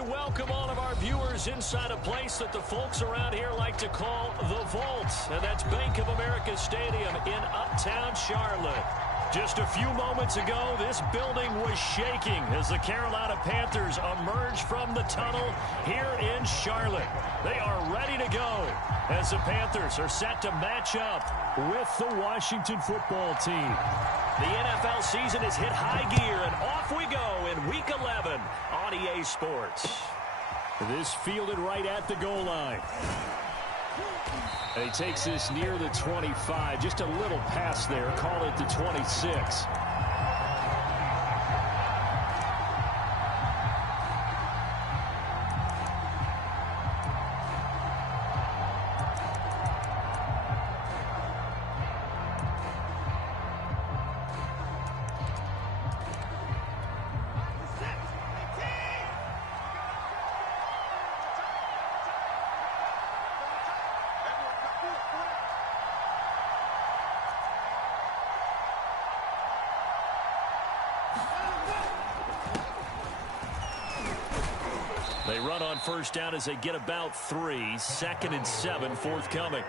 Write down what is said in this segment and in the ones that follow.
we welcome all of our viewers inside a place that the folks around here like to call the Vault. And that's Bank of America Stadium in Uptown Charlotte. Just a few moments ago, this building was shaking as the Carolina Panthers emerged from the tunnel here in Charlotte. They are ready to go as the Panthers are set to match up with the Washington football team. The NFL season has hit high gear, and off we go in Week 11 on EA Sports. This fielded right at the goal line. And he takes this near the 25. Just a little pass there. Call it the 26. They run on first down as they get about 3. 2nd and 7 forthcoming.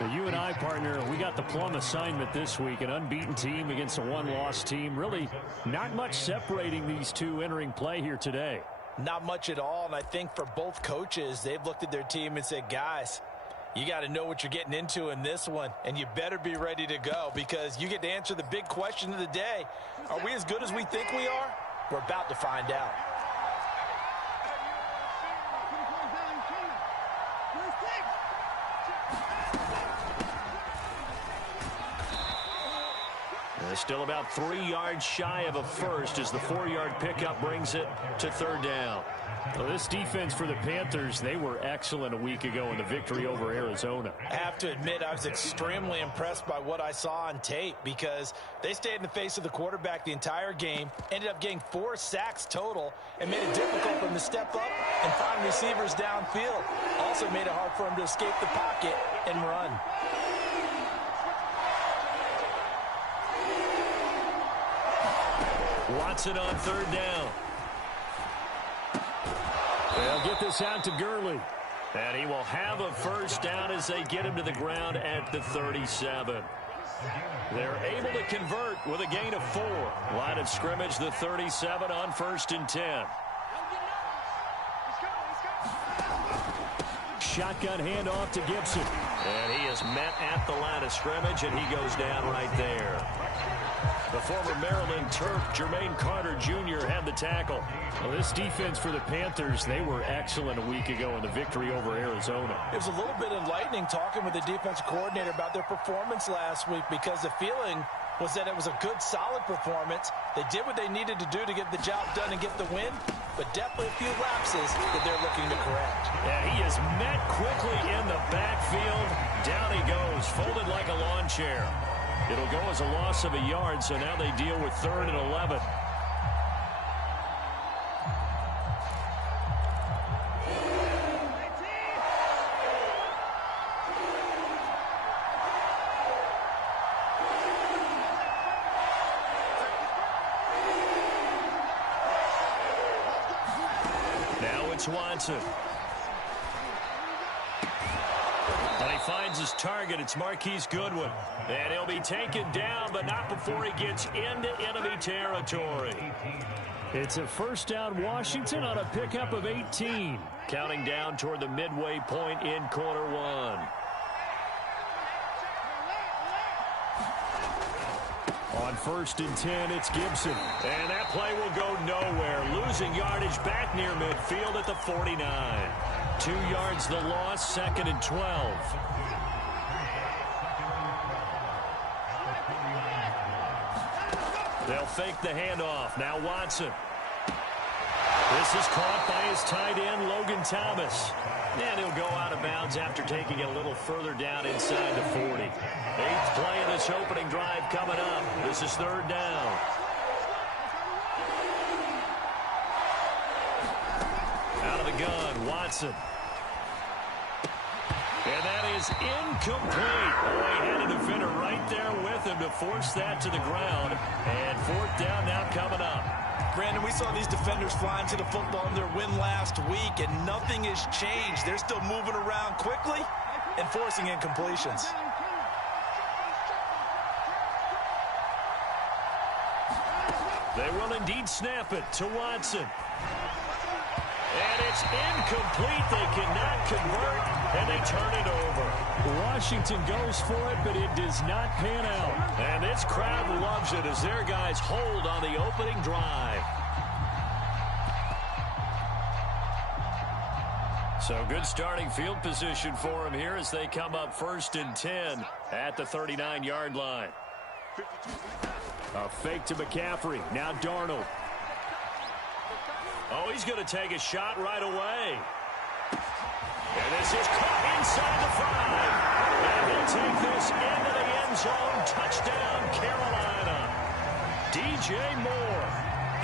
Well, you and I, partner, we got the plum assignment this week. An unbeaten team against a one-loss team. Really not much separating these two entering play here today. Not much at all, and I think for both coaches, they've looked at their team and said, guys, you got to know what you're getting into in this one, and you better be ready to go because you get to answer the big question of the day. Are we as good as we think we are? We're about to find out. Still about 3 yards shy of a first as the 4-yard pickup brings it to 3rd down. Well, this defense for the Panthers, they were excellent a week ago in the victory over Arizona. I have to admit, I was extremely impressed by what I saw on tape because they stayed in the face of the quarterback the entire game, ended up getting 4 sacks total, and made it difficult for him to step up and find receivers downfield. Also made it hard for him to escape the pocket and run. Watson on 3rd down. They'll get this out to Gurley. And he will have a first down as they get him to the ground at the 37. They're able to convert with a gain of 4. Line of scrimmage, the 37 on 1st and 10. Shotgun handoff to Gibson. And he is met at the line of scrimmage, and he goes down right there. The former Maryland Terp, Jermaine Carter Jr. had the tackle. Well, this defense for the Panthers, they were excellent a week ago in the victory over Arizona. It was a little bit enlightening talking with the defensive coordinator about their performance last week because the feeling was that it was a good, solid performance. They did what they needed to do to get the job done and get the win, but definitely a few lapses that they're looking to correct. Yeah, he is met quickly in the backfield. Down he goes, folded like a lawn chair. It'll go as a loss of a yard, so now they deal with 3rd and 11. Now it's Watson. And he finds his target. It's Marquise Goodwin. And he'll be taken down, but not before he gets into enemy territory. It's a first down Washington on a pickup of 18. Counting down toward the midway point in quarter 1. On 1st and 10, it's Gibson. And that play will go nowhere. Losing yardage back near midfield at the 49. 2 yards the loss, 2nd and 12. They'll fake the handoff. Now Watson. This is caught by his tight end, Logan Thomas. And he'll go out of bounds after taking it a little further down inside the 40. 8th play of this opening drive coming up. This is 3rd down. Out of the gun, Watson. And that is incomplete. Oh, he had a defender right there with him to force that to the ground. And 4th down now coming up. Brandon, we saw these defenders flying to the football in their win last week, and nothing has changed. They're still moving around quickly and forcing incompletions. They will indeed snap it to Watson. And it's incomplete. They cannot convert, and they turn it over. Washington goes for it, but it does not pan out. And this crowd loves it as their guys hold on the opening drive. So good starting field position for them here as they come up 1st and 10 at the 39-yard line. A fake to McCaffrey. Now Darnold. Oh, he's going to take a shot right away. And this is caught inside the 5. And he'll take this into the end zone. Touchdown, Carolina. DJ Moore,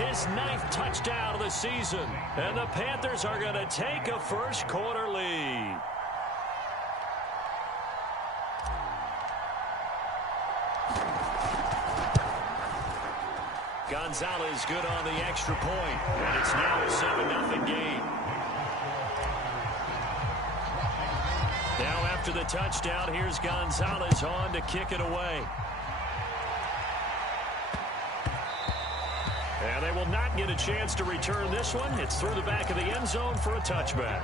his 9th touchdown of the season. And the Panthers are going to take a first-quarter lead. Gonzalez good on the extra point, and it's now a 7-0 game. Now after the touchdown, here's Gonzalez on to kick it away. And they will not get a chance to return this one. It's through the back of the end zone for a touchback.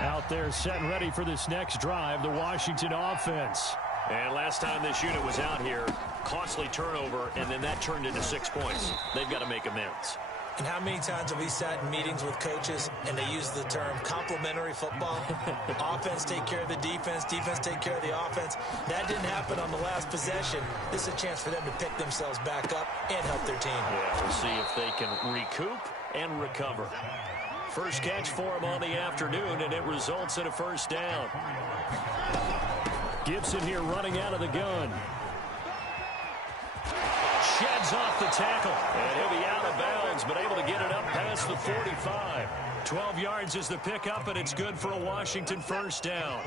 Out there set and ready for this next drive, the Washington offense. And last time this unit was out here, costly turnover, and then that turned into 6 points. They've got to make amends. And how many times have we sat in meetings with coaches and they use the term complementary football? Offense take care of the defense, defense take care of the offense. That didn't happen on the last possession. This is a chance for them to pick themselves back up and help their team. Yeah, we'll see if they can recoup and recover. First catch for him on the afternoon, and it results in a first down. Gibson here running out of the gun. Sheds off the tackle, and he'll be out of bounds, but able to get it up past the 45. 12 yards is the pickup, and it's good for a Washington first down.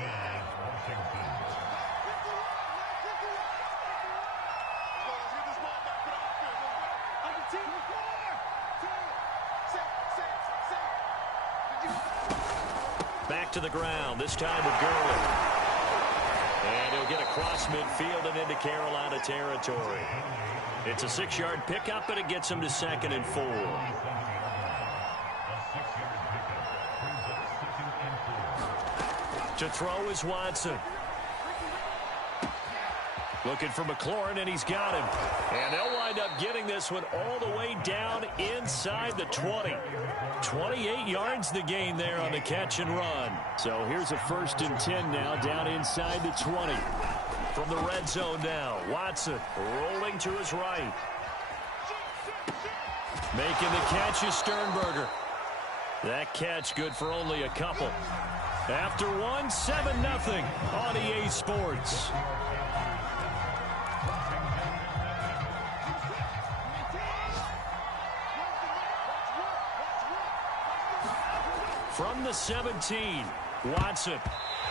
Back to the ground, this time with Gurley. And he'll get across midfield and into Carolina territory. It's a 6-yard pickup, and it gets him to 2nd and 4. To throw is Watson. Looking for McLaurin, and he's got him. And they'll wind up getting this one all the way down inside the 20. 28 yards the gain there on the catch and run. So here's a 1st and 10 now down inside the 20. From the red zone now, Watson rolling to his right. Making the catch is Sternberger. That catch good for only a couple. After one, 7-0 on EA Sports. From the 17, Watson.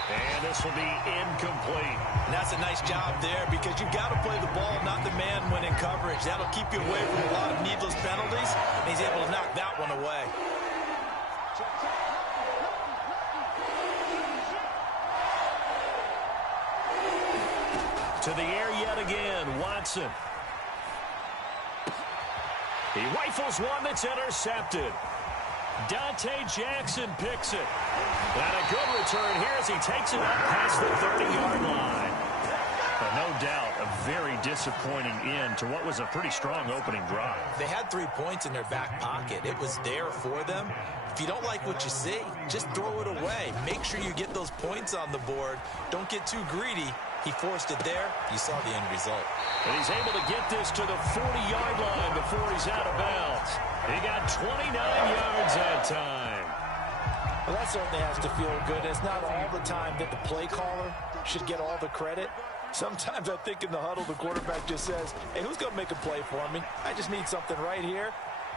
And this will be incomplete. And that's a nice job there because you've got to play the ball, not the man when in coverage. That'll keep you away from a lot of needless penalties. And he's able to knock that one away. To the air yet again, Watson. He rifles one that's intercepted. Dante Jackson picks it. And a good return here as he takes it up past the 30-yard line. No doubt a very disappointing end to what was a pretty strong opening drive. They had 3 points in their back pocket. It was there for them. If you don't like what you see, just throw it away. Make sure you get those points on the board. Don't get too greedy. He forced it there. You saw the end result. And he's able to get this to the 40-yard line before he's out of bounds. He got 29 yards that time. Well, that certainly has to feel good. It's not all the time that the play caller should get all the credit. Sometimes I think in the huddle, the quarterback just says, hey, who's going to make a play for me? I just need something right here.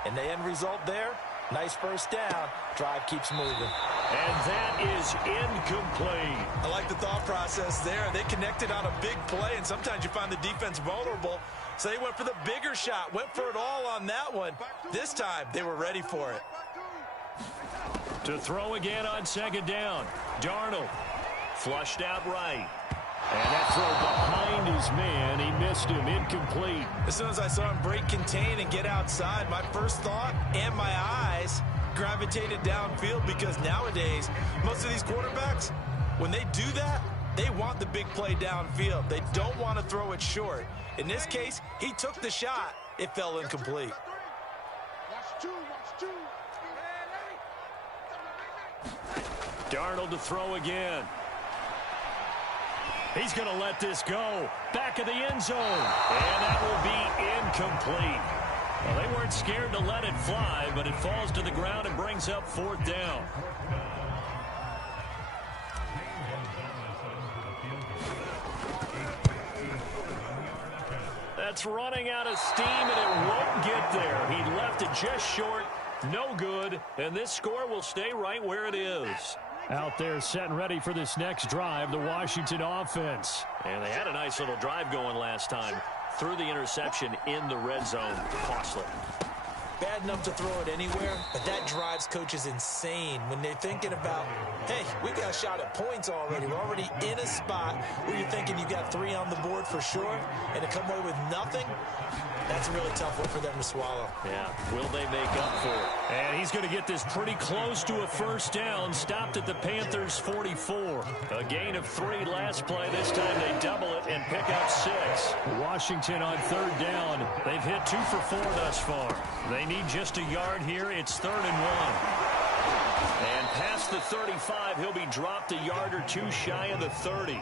And the end result there, nice first down. Drive keeps moving. And that is incomplete. I like the thought process there. They connected on a big play, and sometimes you find the defense vulnerable. So they went for the bigger shot, went for it all on that one. This time, they were ready for it. To throw again on second down. Darnold flushed out right. And that throw behind his man. He missed him. Incomplete. As soon as I saw him break contain and get outside, my first thought and my eyes gravitated downfield, because nowadays, most of these quarterbacks, when they do that, they want the big play downfield. They don't want to throw it short. In this case, he took the shot. It fell incomplete. Darnold to throw again. He's going to let this go. Back of the end zone. And that will be incomplete. Well, they weren't scared to let it fly, but it falls to the ground and brings up fourth down. That's running out of steam, and it won't get there. He left it just short. No good. And this score will stay right where it is. Out there set and ready for this next drive, the Washington offense. And they had a nice little drive going last time. Threw the interception in the red zone. Costly. Bad enough to throw it anywhere, but that drives coaches insane when they're thinking about, hey, we got a shot at points already. We're already in a spot where you're thinking you got 3 on the board for sure, and to come away with nothing, that's a really tough one for them to swallow. Yeah, will they make up for it? And he's going to get this pretty close to a first down. Stopped at the Panthers' 44. A gain of 3 last play. This time they double it and pick up 6. Washington on third down. They've hit 2 for 4 thus far. They need just a yard here. It's 3rd and 1. And past the 35, he'll be dropped a yard or 2 shy of the 30.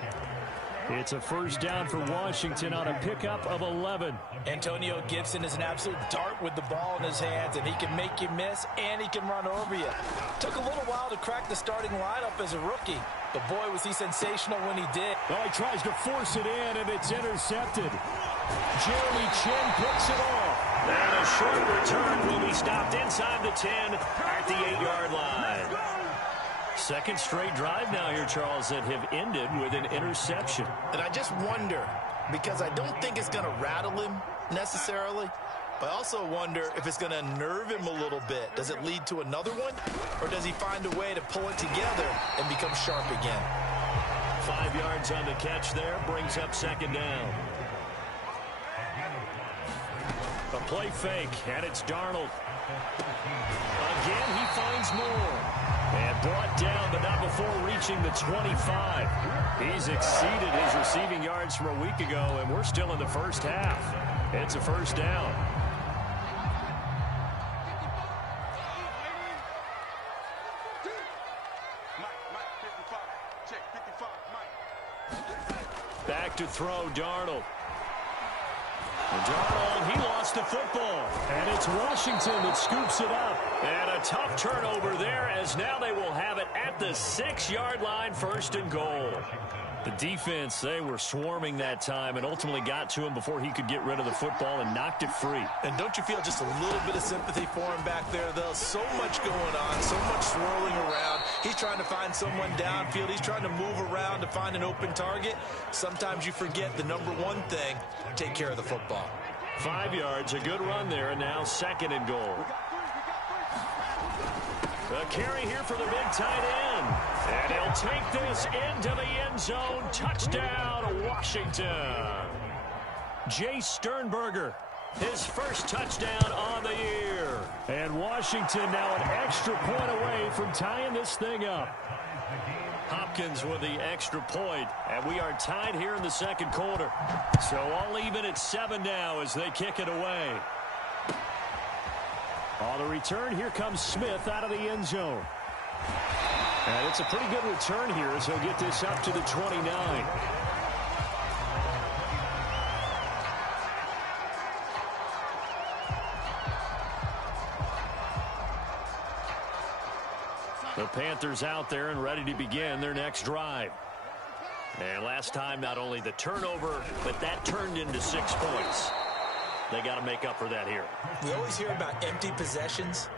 It's a first down for Washington on a pickup of 11. Antonio Gibson is an absolute dart with the ball in his hands, and he can make you miss, and he can run over you. Took a little while to crack the starting lineup as a rookie, but boy, was he sensational when he did. Well, he tries to force it in, and it's intercepted. Jeremy Chin picks it off. And a short return will be stopped inside the 10 at the 8-yard line. Second straight drive now here, Charles, that have ended with an interception. And I just wonder, because I don't think it's going to rattle him necessarily, but I also wonder if it's going to nerve him a little bit. Does it lead to another one, or does he find a way to pull it together and become sharp again? 5 yards on the catch there, brings up second down. A play fake, and it's Darnold. Again, he finds more. And brought down, but not before reaching the 25. He's exceeded his receiving yards from a week ago, and we're still in the first half. It's a first down. Back to throw, Darnold. Darnold, he lost the football. And it's Washington that scoops it up. And a tough turnover there, as now they will have it at the 6-yard line, 1st and goal. The defense, they were swarming that time and ultimately got to him before he could get rid of the football and knocked it free. And don't you feel just a little bit of sympathy for him back there, though? So much going on, so much swirling around. He's trying to find someone downfield. He's trying to move around to find an open target. Sometimes you forget the number one thing, take care of the football. 5 yards, a good run there, and now 2nd and goal. A carry here for the big tight end. And he'll take this into the end zone. Touchdown, Washington. Jay Sternberger, his first touchdown on the year. And Washington now an extra point away from tying this thing up. Hopkins with the extra point, and we are tied here in the 2nd quarter. So all even at 7 now as they kick it away. On the return, here comes Smith out of the end zone. And it's a pretty good return here as he'll get this up to the 29. The Panthers out there and ready to begin their next drive. And last time, not only the turnover, but that turned into 6 points. They got to make up for that here. We always hear about empty possessions,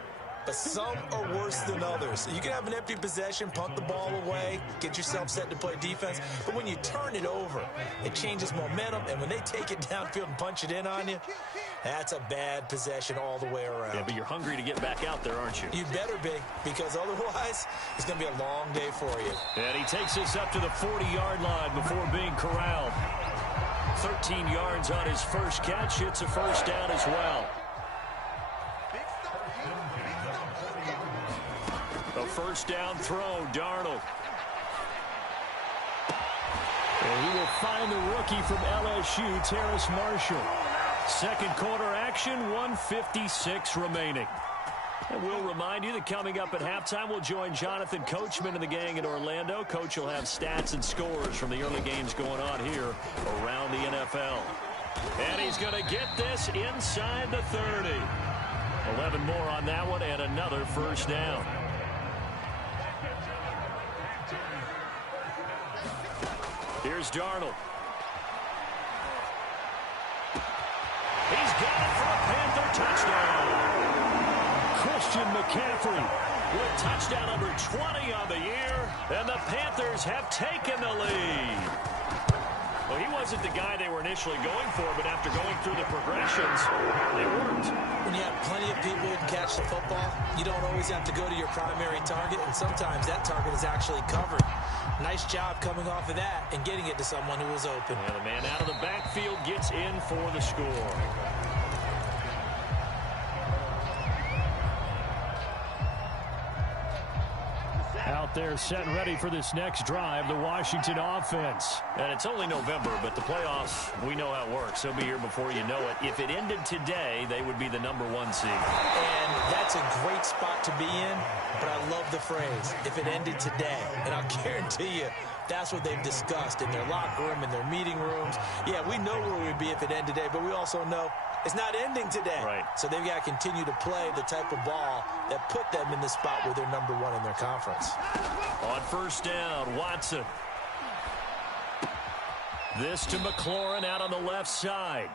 but some are worse than others. You can have an empty possession, punt the ball away, get yourself set to play defense, but when you turn it over, it changes momentum, and when they take it downfield and punch it in on you, that's a bad possession all the way around. Yeah, but you're hungry to get back out there, aren't you? You better be, because otherwise, it's going to be a long day for you. And he takes this up to the 40-yard line before being corralled. 13 yards on his first catch. It's a first down as well. A first down throw, Darnold. And he will find the rookie from LSU, Terrace Marshall. Second quarter action, 1:56 remaining. And we'll remind you that coming up at halftime, we'll join Jonathan Coachman and the gang in Orlando. Coach will have stats and scores from the early games going on here around the NFL. And he's going to get this inside the 30. 11 more on that one and another first down. Here's Darnold. He's got it for a Panther touchdown. Christian McCaffrey with touchdown number 20 on the year, and the Panthers have taken the lead. Well, he wasn't the guy they were initially going for, but after going through the progressions, they worked. When you have plenty of people who can catch the football, you don't always have to go to your primary target, and sometimes that target is actually covered. Nice job coming off of that and getting it to someone who was open. And the man out of the backfield gets in for the score. Out there set and ready for this next drive, the Washington offense. And it's only November, but the playoffs, we know how it works. They'll be here before you know it. If it ended today, they would be the #1 seed. And that's a great spot to be in, but I love the phrase, if it ended today. And I'll guarantee you, that's what they've discussed in their locker room, in their meeting rooms. Yeah, we know where we'd be if it ended today, but we also know it's not ending today. Right. So they've got to continue to play the type of ball that put them in the spot where they're #1 in their conference. On first down, Watson. This to McLaurin out on the left side.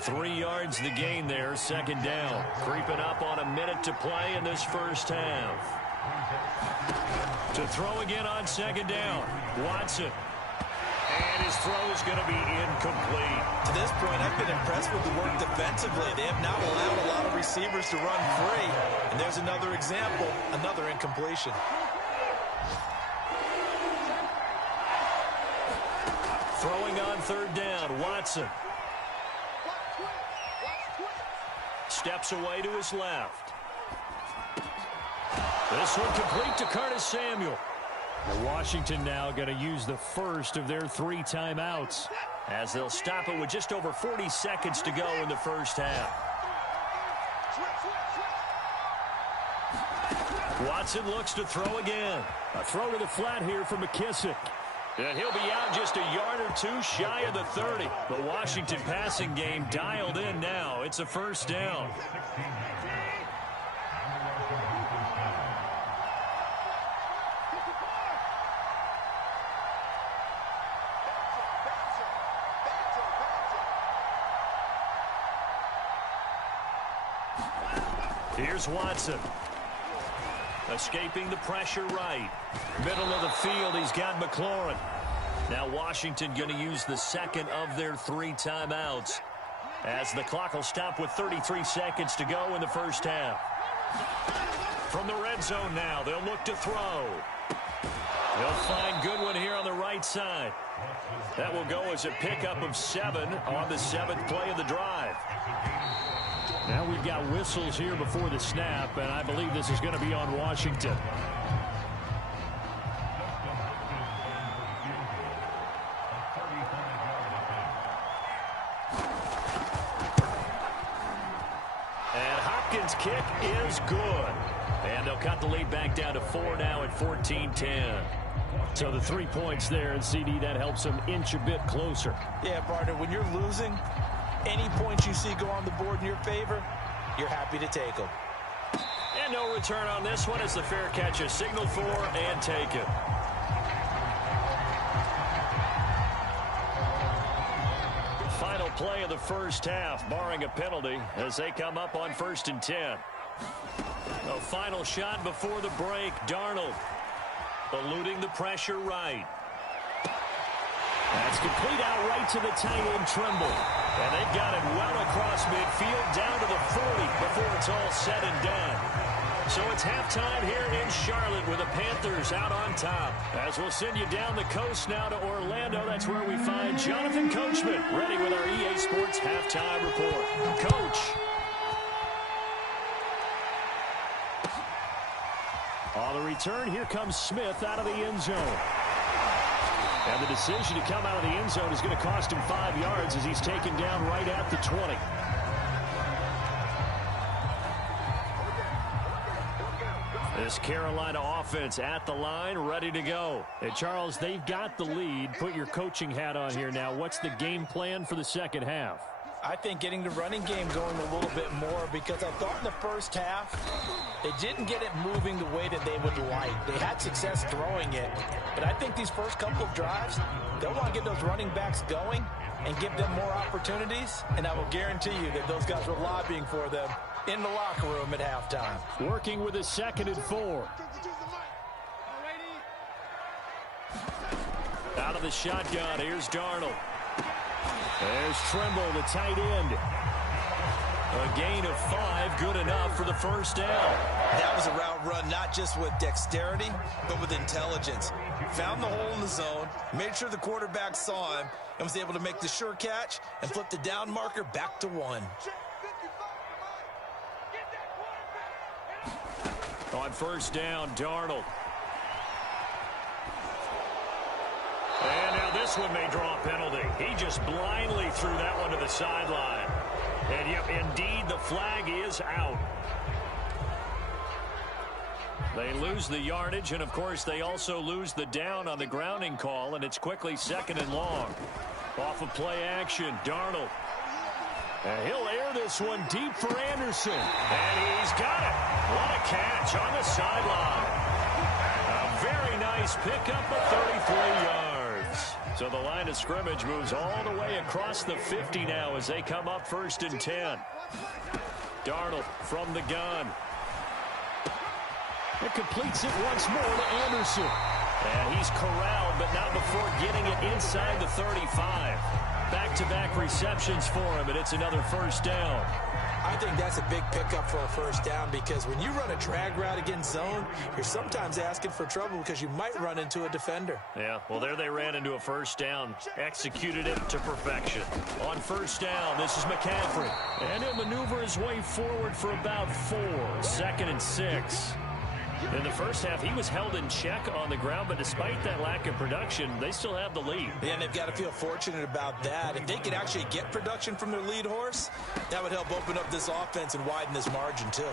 3 yards the gain there, second down. Creeping up on a minute to play in this first half. To throw again on second down, Watson. And his throw is going to be incomplete. To this point, I've been impressed with the work defensively. They have not allowed a lot of receivers to run free. And there's another example, another incompletion. Throwing on third down, Watson. Steps away to his left. This one complete to Curtis Samuel. Washington now going to use the first of their 3 timeouts, as they'll stop it with just over 40 seconds to go in the first half. Watson looks to throw again. A throw to the flat here for McKissick. And he'll be out just a yard or two shy of the 30. The Washington passing game dialed in now. It's a first down. Here's Watson. Escaping the pressure right. Middle of the field, he's got McLaurin. Now Washington going to use the second of their 3 timeouts, as the clock will stop with 33 seconds to go in the first half. From the red zone now, they'll look to throw. They'll find Goodwin here on the right side. That will go as a pickup of 7 on the 7th play of the drive. Now we've got whistles here before the snap, and I believe this is going to be on Washington. And Hopkins' kick is good. And they'll cut the lead back down to 4 now at 14-10. So the 3 points there, and CD, that helps them inch a bit closer. Yeah, partner, when you're losing, any points you see go on the board in your favor, you're happy to take them. And no return on this one as the fair catch is signaled for and taken. Final play of the first half, barring a penalty, as they come up on 1st and 10. A final shot before the break. Darnold eluding the pressure right. That's complete out right to the tight end, Trimble. And they've got it well across midfield down to the 40 before it's all said and done. So it's halftime here in Charlotte with the Panthers out on top. As we'll send you down the coast now to Orlando, that's where we find Jonathan Coachman ready with our EA Sports halftime report. Coach. On the return, here comes Smith out of the end zone. And the decision to come out of the end zone is going to cost him 5 yards as he's taken down right at the 20. This Carolina offense at the line, ready to go. And Charles, they've got the lead. Put your coaching hat on here now. What's the game plan for the second half? I think getting the running game going a little bit more, because I thought in the first half they didn't get it moving the way that they would like. They had success throwing it, but I think these first couple of drives, they'll want to get those running backs going and give them more opportunities, and I will guarantee you that those guys were lobbying for them in the locker room at halftime. Working with a 2nd and 4. Out of the shotgun, here's Darnold. There's Trimble, the tight end. A gain of 5, good enough for the first down. That was a route run, not just with dexterity, but with intelligence. Found the hole in the zone, made sure the quarterback saw him, and was able to make the sure catch and flip the down marker back to 1. On first down, Darnold. And now this one may draw a penalty. He just blindly threw that one to the sideline. And yep, indeed, the flag is out. They lose the yardage, and of course, they also lose the down on the grounding call, and it's quickly 2nd and long. Off of play action, Darnold. And he'll air this one deep for Anderson. And he's got it. What a catch on the sideline. A very nice pickup of 33 yards. So the line of scrimmage moves all the way across the 50 now as they come up 1st and 10. Darnold from the gun. It completes it once more to Anderson. And he's corralled, but not before getting it inside the 35. Back-to-back receptions for him, and it's another first down. I think that's a big pickup for a first down, because when you run a drag route against zone, you're sometimes asking for trouble because you might run into a defender. Yeah, well, there they ran into a first down. Executed it to perfection. On first down, this is McCaffrey. And he'll maneuver his way forward for about 4. 2nd and 6. In the first half, he was held in check on the ground, but despite that lack of production, they still have the lead. Yeah, and they've got to feel fortunate about that. If they could actually get production from their lead horse, that would help open up this offense and widen this margin, too.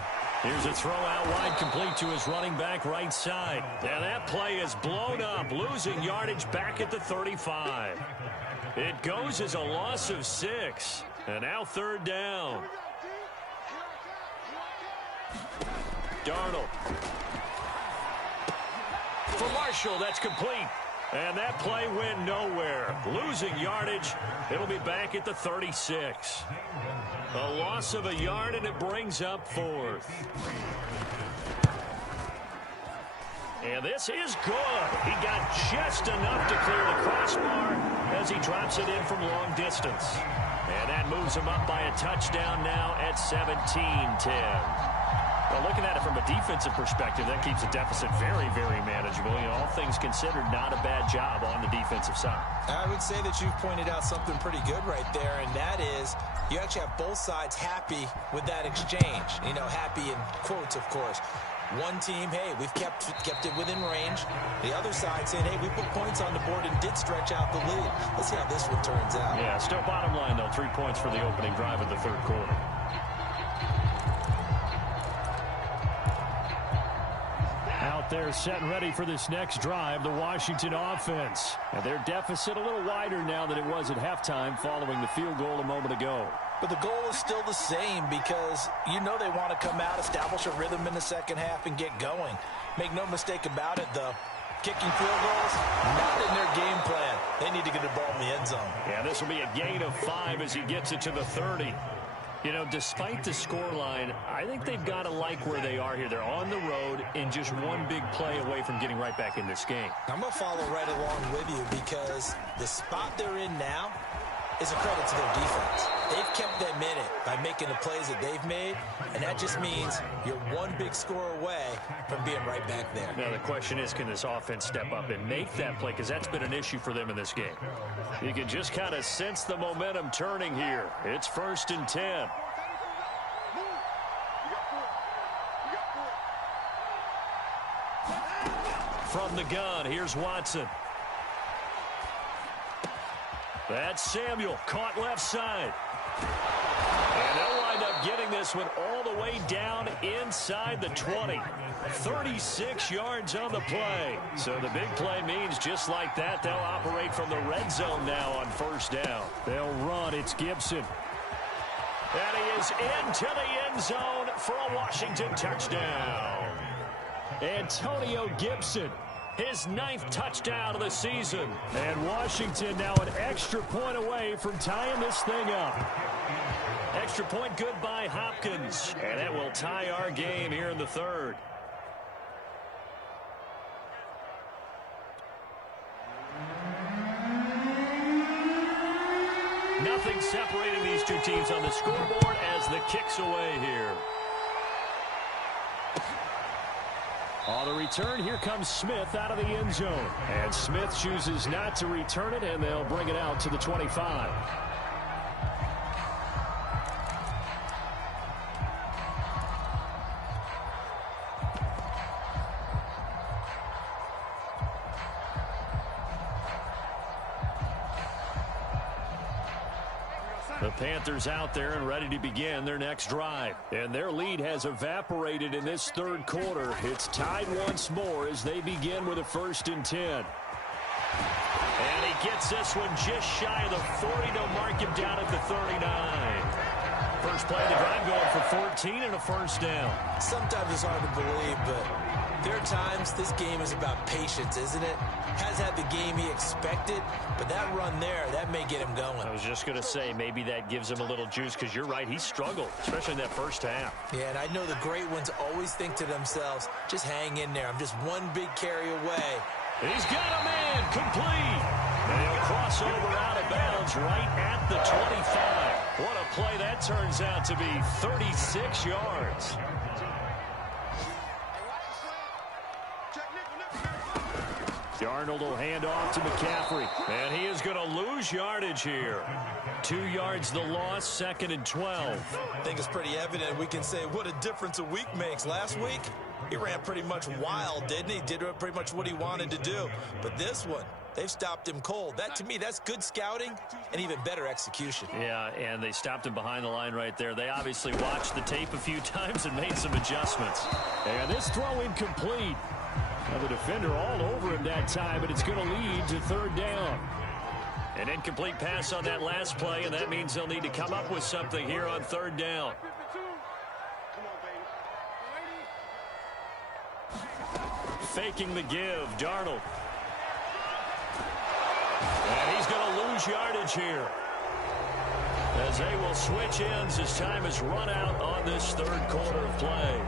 Here's a throw out wide, complete to his running back right side. And that play is blown up, losing yardage back at the 35. It goes as a loss of 6. And now 3rd down. Darnold. For Marshall, that's complete. And that play went nowhere. Losing yardage. It'll be back at the 36. A loss of a yard, and it brings up 4th. And this is good. He got just enough to clear the crossbar as he drops it in from long distance. And that moves him up by a touchdown now at 17-10. Well, looking at it from a defensive perspective, that keeps the deficit very, very manageable. You know, all things considered, not a bad job on the defensive side. I would say that you've pointed out something pretty good right there, and that is you actually have both sides happy with that exchange. You know, happy in quotes, of course. One team, hey, we've kept it within range. The other side saying, hey, we put points on the board and did stretch out the lead. Let's see how this one turns out. Yeah, still bottom line, though, 3 points for the opening drive of the 3rd quarter. Out there set and ready for this next drive, the Washington offense. And their deficit a little wider now than it was at halftime following the field goal a moment ago. But the goal is still the same, because you know they want to come out, establish a rhythm in the second half, and get going. Make no mistake about it, though. Kicking field goals, not in their game plan. They need to get the ball in the end zone. Yeah, this will be a gain of 5 as he gets it to the 30. You know, despite the scoreline, I think they've got to like where they are here. They're on the road and just one big play away from getting right back in this game. I'm going to follow right along with you because the spot they're in now is a credit to their defense. They've kept them in it by making the plays that they've made, and that just means you're one big score away from being right back there. Now, the question is, can this offense step up and make that play? Because that's been an issue for them in this game. You can just kind of sense the momentum turning here. It's 1st and 10. From the gun, here's Watson. That's Samuel, caught left side. And they'll wind up getting this one all the way down inside the 20. 36 yards on the play. So the big play means just like that, they'll operate from the red zone now on 1st down. They'll run. It's Gibson. And he is into the end zone for a Washington touchdown. Antonio Gibson, his 9th touchdown of the season. And Washington now an extra point away from tying this thing up. Extra point good by Hopkins. And that will tie our game here in the 3rd. Nothing separating these two teams on the scoreboard as the kick's away here. On the return, here comes Smith out of the end zone. And Smith chooses not to return it, and they'll bring it out to the 25. The Panthers out there and ready to begin their next drive. And their lead has evaporated in this 3rd quarter. It's tied once more as they begin with a 1st and 10. And he gets this one just shy of the 40 to mark him down at the 39. First play of the drive going for 14 and a 1st down. Sometimes it's hard to believe, but there are times this game is about patience, isn't it? Has had the game he expected, but that run there, that may get him going. I was just going to say, maybe that gives him a little juice, because you're right, he struggled, especially in that 1st half. Yeah, and I know the great ones always think to themselves, just hang in there. I'm just one big carry away. He's got a man complete. And he'll cross over out of bounds right at the 25. What a play that turns out to be, 36 yards. Darnold will hand off to McCaffrey. And he is going to lose yardage here. 2 yards the loss, 2nd and 12. I think it's pretty evident. We can say what a difference a week makes. Last week, he ran pretty much wild, didn't he? Did pretty much what he wanted to do. But this one, they've stopped him cold. That, to me, that's good scouting and even better execution. Yeah, and they stopped him behind the line right there. They obviously watched the tape a few times and made some adjustments. And this throw incomplete. Now the defender all over him that time, but it's going to lead to 3rd down. An incomplete pass on that last play, and that means they'll need to come up with something here on 3rd down. Faking the give, Darnold. And he's going to lose yardage here, as they will switch ends as time is run out on this 3rd quarter of play.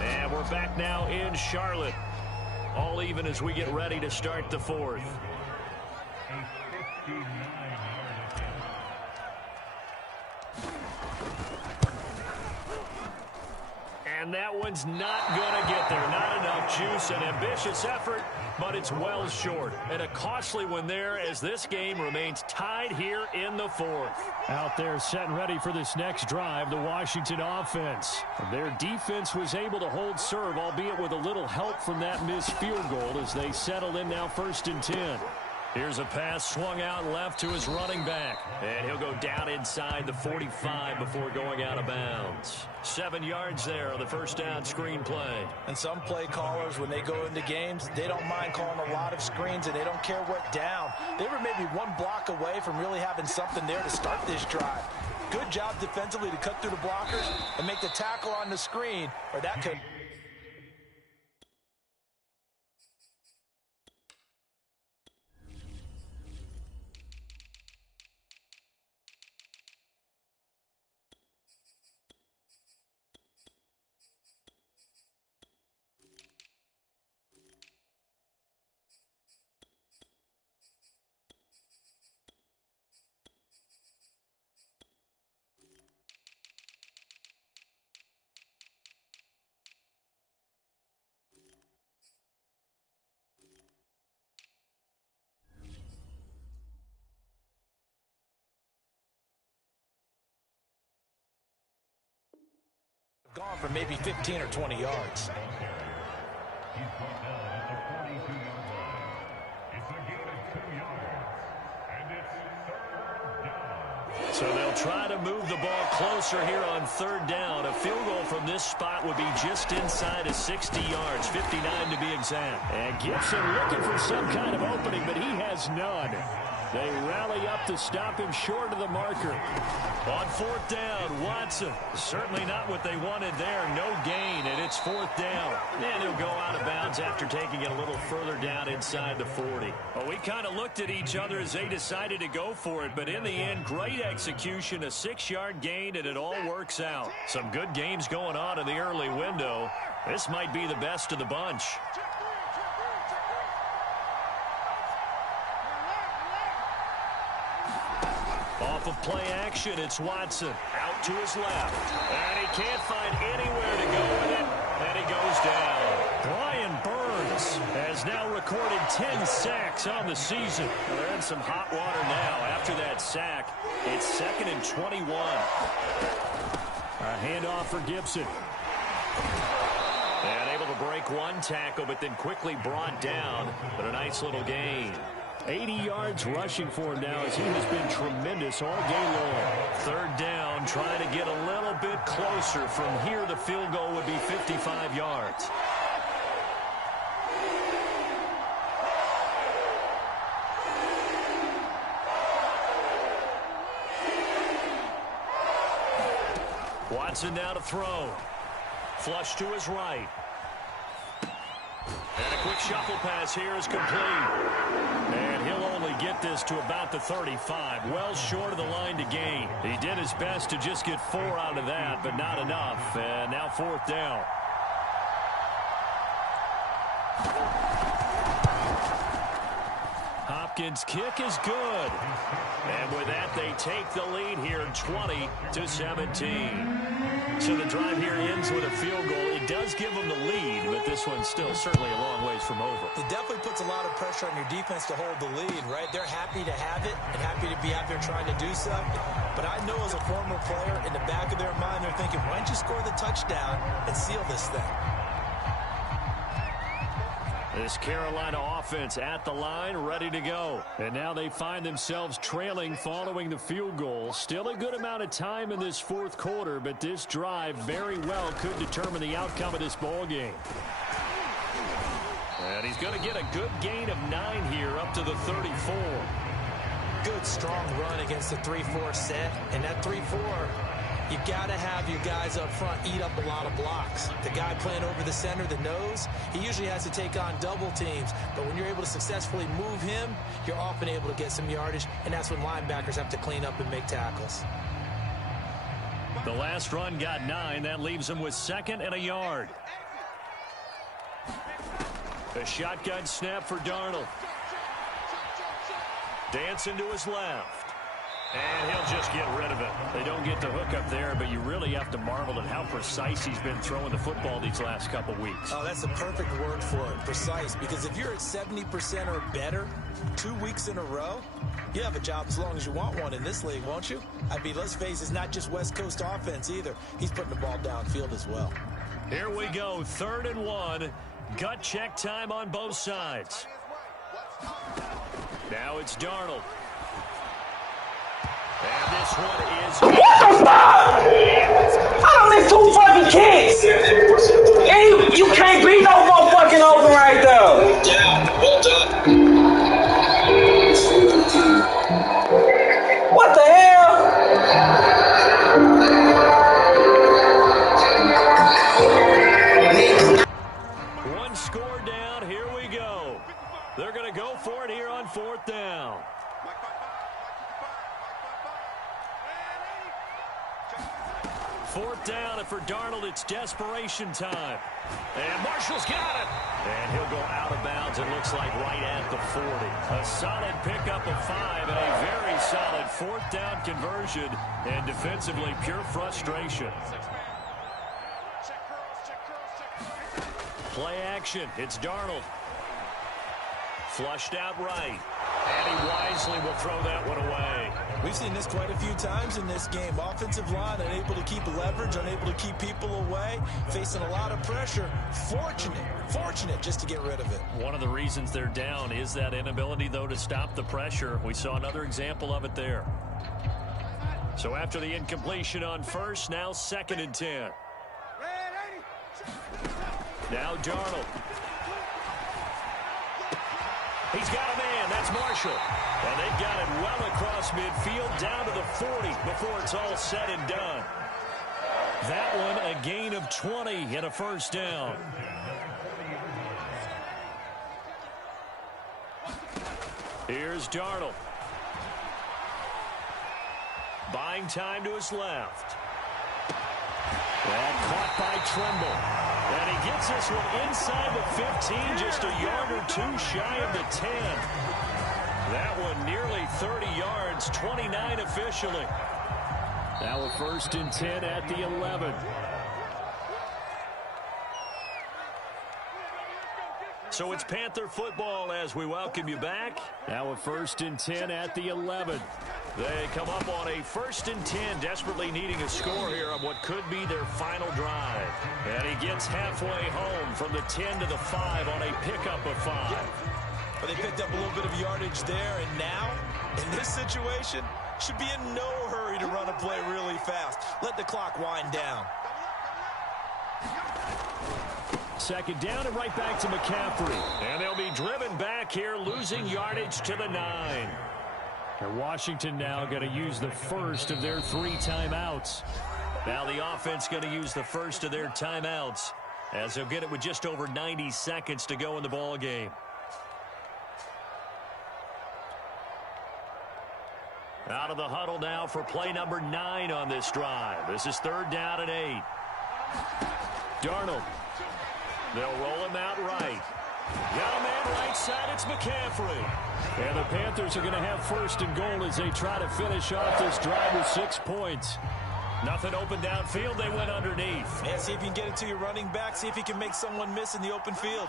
And we're back now in Charlotte. All even as we get ready to start the 4th. And that one's not going to get there. Not enough juice. An ambitious effort, but it's well short. And a costly one there as this game remains tied here in the 4th. Out there set and ready for this next drive, the Washington offense. Their defense was able to hold serve, albeit with a little help from that missed field goal as they settled in now 1st and 10. Here's a pass swung out left to his running back. And he'll go down inside the 45 before going out of bounds. 7 yards there on the 1st down screen play. And some play callers, when they go into games, they don't mind calling a lot of screens, and they don't care what down. They were maybe one block away from really having something there to start this drive. Good job defensively to cut through the blockers and make the tackle on the screen, or that could... gone for maybe 15 or 20 yards. So they'll try to move the ball closer here on third down. A field goal from this spot would be just inside of 60 yards, 59 to be exact. And Gibson looking for some kind of opening, but he has none. They rally up to stop him short of the marker. On fourth down, Watson. Certainly not what they wanted there. No gain, and it's fourth down. And he'll go out of bounds after taking it a little further down inside the 40. Well, we kind of looked at each other as they decided to go for it, but in the end, great execution, a 6-yard gain, and it all works out. Some good games going on in the early window. This might be the best of the bunch. Off of play action, it's Watson. Out to his left. And he can't find anywhere to go with it. And he goes down. Brian Burns has now recorded 10 sacks on the season. Well, they're in some hot water now. After that sack, it's 2nd and 21. A handoff for Gibson. And able to break one tackle, but then quickly brought down. But a nice little gain. 80 yards rushing for him now as he has been tremendous all game long. Third down, trying to get a little bit closer. From here, the field goal would be 55 yards. Watson now to throw. Flush to his right. And a quick shuffle pass here is complete. And he'll only get this to about the 35. Well short of the line to gain. He did his best to just get 4 out of that, but not enough. And now fourth down. Hopkins' kick is good. And with that, they take the lead here, 20-17. So the drive here ends with a field goal. It does give them the lead, but this one's still certainly a long ways from over. It definitely puts a lot of pressure on your defense to hold the lead, right? They're happy to have it and happy to be out there trying to do so. But I know as a former player, in the back of their mind, they're thinking, why don't you score the touchdown and seal this thing? This Carolina offense at the line, ready to go. And now they find themselves trailing following the field goal. Still a good amount of time in this fourth quarter, but this drive very well could determine the outcome of this ball game. And he's going to get a good gain of 9 here up to the 34. Good, strong run against the 3-4 set. And that 3-4, you've got to have your guys up front eat up a lot of blocks. The guy playing over the center, the nose, he usually has to take on double teams. But when you're able to successfully move him, you're often able to get some yardage, and that's when linebackers have to clean up and make tackles. The last run got 9. That leaves him with 2nd and a yard. A shotgun snap for Darnold. Dancing to his left. And he'll just get rid of it. They don't get the hook up there, but you really have to marvel at how precise he's been throwing the football these last couple weeks. Oh, that's the perfect word for it, precise. Because if you're at 70% or better 2 weeks in a row, you have a job as long as you want one in this league, won't you? I mean, let's face it, it's not just West Coast offense either. He's putting the ball downfield as well. Here we go, 3rd and 1. Gut check time on both sides. Now it's Darnold. And this one is... What the fuck? I don't need 2 fucking kicks. You can't be no motherfucking open right there. Well done. What the hell? One score down. Here we go. They're going to go for it here on 4th down. Fourth down, and for Darnold, it's desperation time. And Marshall's got it. And he'll go out of bounds, it looks like right at the 40. A solid pickup of 5 and a very solid 4th down conversion. And defensively, pure frustration. Play action, it's Darnold. Flushed out right. And he wisely will throw that one away. We've seen this quite a few times in this game. Offensive line unable to keep leverage, unable to keep people away, facing a lot of pressure. Fortunate just to get rid of it. One of the reasons they're down is that inability, though, to stop the pressure. We saw another example of it there. So after the incompletion on first, now 2nd and 10. Now Darnold. He's got a man. That's Marshall. And they've got it well across midfield down to the 40 before it's all said and done. That one a gain of 20 and a first down. Here's Darnold. Buying time to his left. And caught by Trimble. And he gets this one inside the 15, just a yard or two shy of the 10. That one nearly 30 yards, 29 officially. Now a 1st and 10 at the 11. So it's Panther football as we welcome you back. Now a 1st and 10 at the 11. They come up on a 1st and 10, desperately needing a score here on what could be their final drive. And he gets halfway home from the 10 to the 5 on a pickup of 5. But they picked up a little bit of yardage there, and now, in this situation, should be in no hurry to run a play really fast. Let the clock wind down. 2nd down and right back to McCaffrey. And they'll be driven back here, losing yardage to the 9. And Washington now going to use the first of their 3 timeouts. Now the offense going to use the first of their timeouts as they'll get it with just over 90 seconds to go in the ball game. Out of the huddle now for play number 9 on this drive. This is 3rd down and 8. Darnold. They'll roll him out right. Got a man right side. It's McCaffrey. And the Panthers are going to have 1st and goal as they try to finish off this drive with 6 points. Nothing open downfield. They went underneath. Yeah, see if you can get it to your running back. See if you can make someone miss in the open field.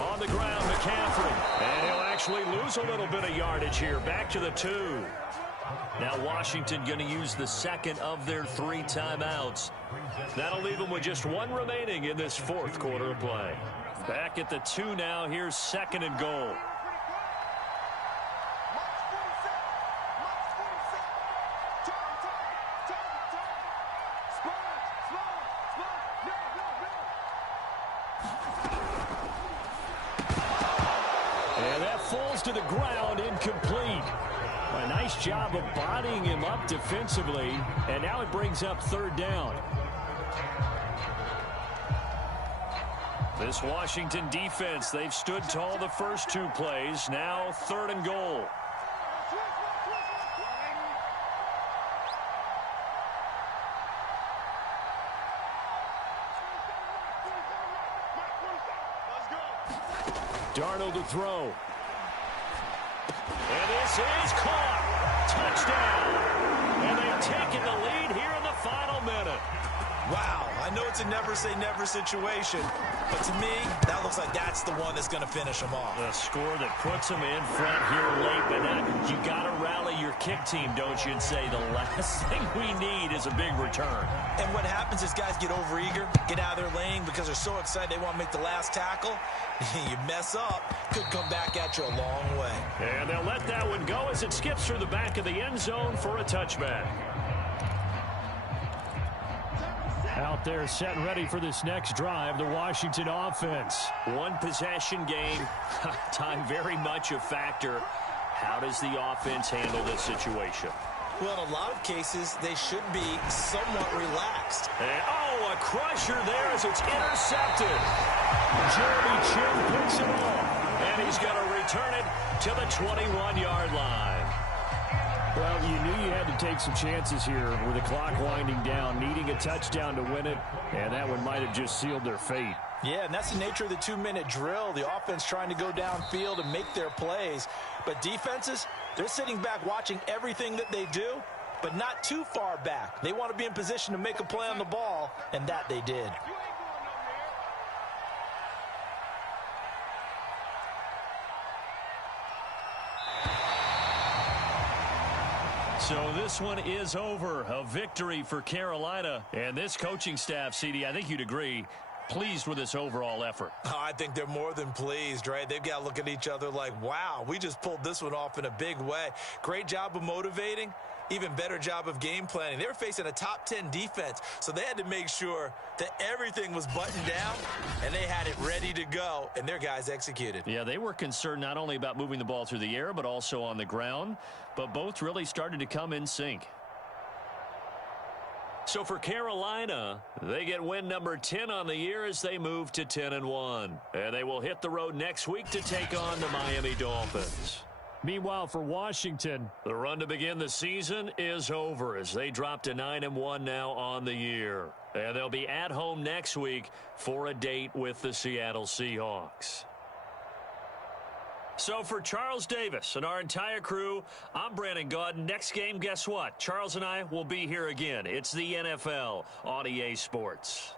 On the ground, McCaffrey. And he'll actually lose a little bit of yardage here. Back to the 2. Now Washington going to use the 2nd of their 3 timeouts. That'll leave them with just 1 remaining in this 4th quarter of play. Back at the 2 now. Here's 2nd and goal. To the ground, incomplete. A nice job of bodying him up defensively, and now it brings up 3rd down. This Washington defense, they've stood tall the first 2 plays. Now 3rd and goal. Darnold to throw. And this is caught. Touchdown. And they've taken the lead here in the final minute. Wow, I know it's a never-say-never situation, but to me, that looks like that's the one that's going to finish them off. The score that puts them in front here late, but now you got to rally your kick team, don't you, and say the last thing we need is a big return. And what happens is guys get overeager, get out of their lane because they're so excited they want to make the last tackle. You mess up, could come back at you a long way. And they'll let that one go as it skips through the back of the end zone for a touchback. Out there set and ready for this next drive, the Washington offense. 1 possession game. Time very much a factor. How does the offense handle this situation? Well, in a lot of cases, they should be somewhat relaxed. And, oh, a crusher there as it's intercepted. Jeremy Chin picks it off. And he's going to return it to the 21-yard line. Well, you knew you had to take some chances here with the clock winding down, needing a touchdown to win it, and that one might have just sealed their fate. Yeah, and that's the nature of the 2-minute drill. The offense trying to go downfield and make their plays. But defenses, They're sitting back watching everything that they do, but not too far back. They want to be in position to make a play on the ball, and that they did. So this one is over. A victory for Carolina. And this coaching staff, CD, I think you'd agree, pleased with this overall effort. Oh, I think they're more than pleased, right? They've got to look at each other like, wow, we just pulled this one off in a big way. Great job of motivating. Even better job of game planning. They were facing a top 10 defense, so they had to make sure that everything was buttoned down, and they had it ready to go, and their guys executed. Yeah, they were concerned not only about moving the ball through the air, but also on the ground, but both really started to come in sync. So for Carolina, they get win number 10 on the year as they move to 10-1. And they will hit the road next week to take on the Miami Dolphins. Meanwhile, for Washington, the run to begin the season is over as they drop to 9-1 now on the year. And they'll be at home next week for a date with the Seattle Seahawks. So for Charles Davis and our entire crew, I'm Brandon Gotw. Next game, guess what? Charles and I will be here again. It's the NFL on EA Sports.